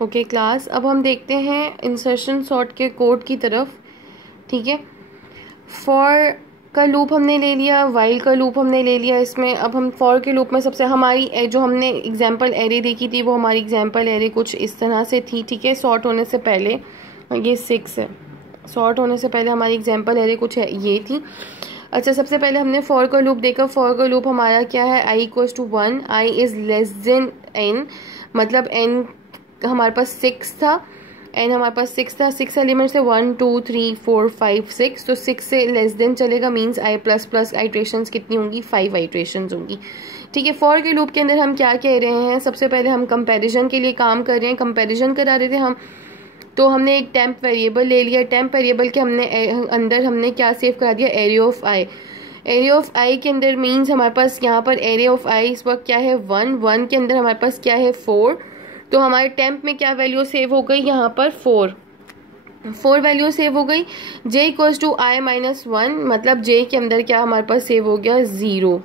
Okay class, अब हम देखते हैं इंसर्शन सॉर्ट के कोड की तरफ। ठीक है, फॉर का लूप हमने ले लिया, वाइल का लूप हमने ले लिया। इसमें अब हम फॉर के लूप में सबसे हमारी जो हमने एग्जांपल एरे देखी थी वो हमारी एग्जांपल एरे कुछ इस तरह से थी। ठीक है, सॉर्ट होने से पहले, ये 6 है, सॉर्ट होने से पहले हमारी एग्जांपल एरे कुछ है ये थी। अच्छा, सबसे पहले हमने फॉर का लूप देखा। फॉर का लूप हमारा क्या है, i equals to 1, i is less than n, मतलब n हमारे पास 6 था, n हमारे पास 6 था। 6 एलिमेंट्स है 1 2 3 4 5 6, तो 6 से लेस देन चलेगा, means i plus plus iterations कितनी होंगी, 5 आइट्रेशंस होंगी। ठीक है, फॉर के लूप के अंदर हम क्या कह रहे हैं, सबसे पहले हम कंपैरिजन के लिए काम कर रहे हैं, कंपैरिजन करा रहे थे हम। तो हमने एक टेम्प वेरिएबल ले लिया, टेम्प वेरिएबल के अंदर हमने क्या सेव करा दिया, area of eye. Area of eye के अंदर मीन्स हमारे पास यहाँ पर एरिया ऑफ आई इस वक्त क्या है 1, 1 के अंदर हमारे पास क्या है 4, तो हमारे टेम्प में क्या वैल्यू सेव हो गई, यहाँ पर 4 वैल्यू सेव हो गई। j equals to i minus 1, मतलब j के अंदर क्या हमारे पास सेव हो गया 0।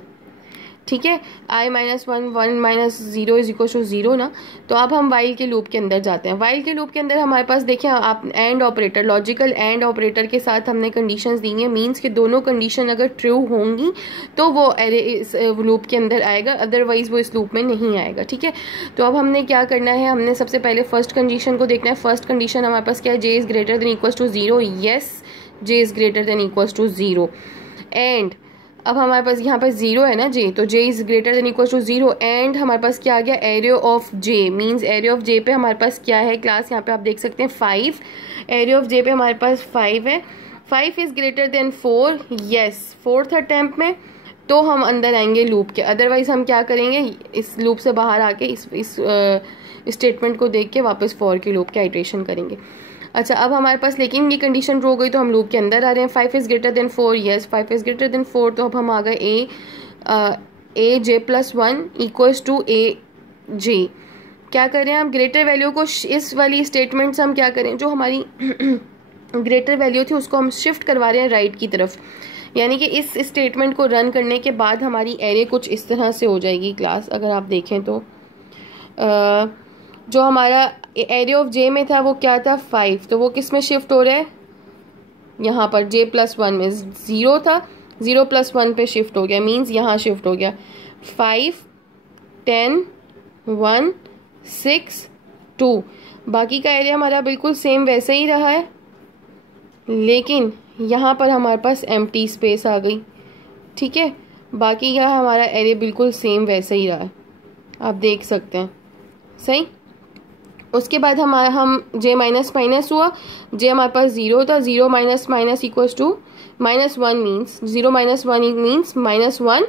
ठीक है, i minus 1, 1 minus 0 is equal to 0 ना। तो अब हम वाइल के लूप के अंदर जाते हैं। वाइल के लूप के अंदर हमारे पास देखें आप, and operator, logical and operator के साथ हमने कंडीशंस दी हैं, मींस कि दोनों कंडीशन अगर ट्रू होंगी तो वो इस लूप के अंदर आएगा, अदरवाइज वो इस लूप में नहीं आएगा। ठीक है, तो अब हमने क्या करना है, हमने सबसे पहले फर्स्ट कंडीशन को देखना है। फर्स्ट कंडीशन हमारे पास क्या है, j is greater than equal to 0, yes j is greater than equal to 0। And अब हमारे पास यहाँ पर 0 है ना j, तो j is greater than equal to 0। And हमारे पास क्या आ गया, area of j, means area of j पे हमारे पास क्या है क्लास, यहाँ पे आप देख सकते हैं 5, एरिया ऑफ j पे हमारे पास 5 है। 5 is greater then 4, yes 4th attempt में, तो हम अंदर आएंगे लूप के, अदरवाइज हम क्या करेंगे, इस लूप से बाहर आके इस स्टेटमेंट को देख के वापस फॉर के लूप के आइट्रेशन करेंगे। अच्छा, अब हमारे पास लेकिन ये कंडीशन ट्रू हो गई तो हम लूप के अंदर आ रहे हैं। 5 is greater then 4, yes 5 is greater then 4, तो अब हम आ गए ए जे प्लस 1 इक्वल्स टू ए जे। क्या करें हम, ग्रेटर वैल्यू को इस वाली स्टेटमेंट से हम क्या करें, जो हमारी ग्रेटर वैल्यू थी उसको हम शिफ्ट करवा रहे हैं राइट की तरफ, यानी कि इस स्टेटमेंट को रन करने के बाद हमारी एरे कुछ इस तरह से हो जाएगी क्लास। अगर आप देखें तो जो हमारा एरिया ऑफ j में था वो क्या था 5, तो वो किस में शिफ्ट हो रहा है, यहाँ पर j प्लस 1 में 0 था, 0 प्लस 1 पे शिफ्ट हो गया, मींस यहाँ शिफ्ट हो गया 5 10 1 6 2। बाकी का एरिया हमारा बिल्कुल सेम वैसे ही रहा है, लेकिन यहाँ पर हमारे पास एम्प्टी स्पेस आ गई। ठीक है, बाकी का हमारा एरिया बिल्कुल सेम वैसे ही रहा है, आप देख सकते हैं सही। उसके बाद हम j माइनस माइनस हुआ, j हमारे पास 0 था, 0 minus minus equals to -1, means 0 minus 1 means -1।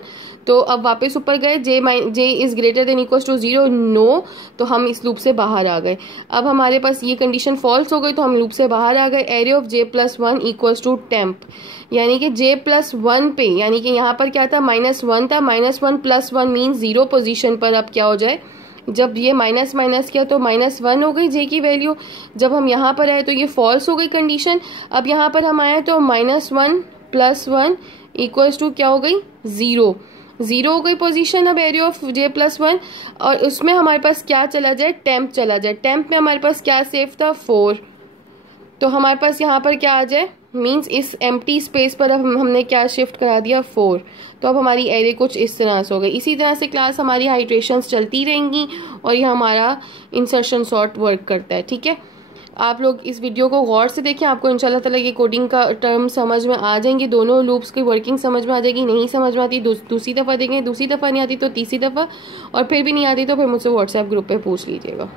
तो अब वापस ऊपर गए, j is greater than equals to 0, no, तो हम इस लूप से बाहर आ गए। अब हमारे पास ये कंडीशन फॉल्स हो गई तो हम लूप से बाहर आ गए। Area of j plus 1 equals to temp, यानी कि j प्लस 1 पे, यानी कि यहाँ पर क्या था -1 था, -1 प्लस 1 मीन्स 0 पोजिशन पर अब क्या हो जाए, जब ये माइनस माइनस किया तो -1 हो गई j की वैल्यू। जब हम यहाँ पर आए तो ये फॉल्स हो गई कंडीशन। अब यहाँ पर हम आए तो -1 प्लस 1 इक्वल्स टू क्या हो गई 0 हो गई पोजीशन। अब एरिया ऑफ j प्लस 1, और उसमें हमारे पास क्या चला जाए, टेम्प चला जाए। टेम्प में हमारे पास क्या सेफ था 4, तो हमारे पास यहाँ पर क्या आ जाए, मींस इस एम्प्टी स्पेस पर अब हमने क्या शिफ्ट करा दिया 4, तो अब हमारी एरे कुछ इस तरह से हो गई। इसी तरह से क्लास हमारी हाइड्रेशंस चलती रहेंगी और ये हमारा इंसर्शन सॉर्ट वर्क करता है। ठीक है, आप लोग इस वीडियो को गौर से देखें, आपको इंशाल्लाह ताला ये कोडिंग का टर्म समझ में आ जाएंगे, दोनों लूप्स की वर्किंग समझ में आ जाएगी। नहीं समझ में आती दूसरी दफ़ा देखें, दूसरी दफ़ा नहीं आती तो तीसरी दफ़ा, और फिर भी नहीं आती तो फिर मुझसे व्हाट्सएप ग्रुप पे पूछ लीजिएगा।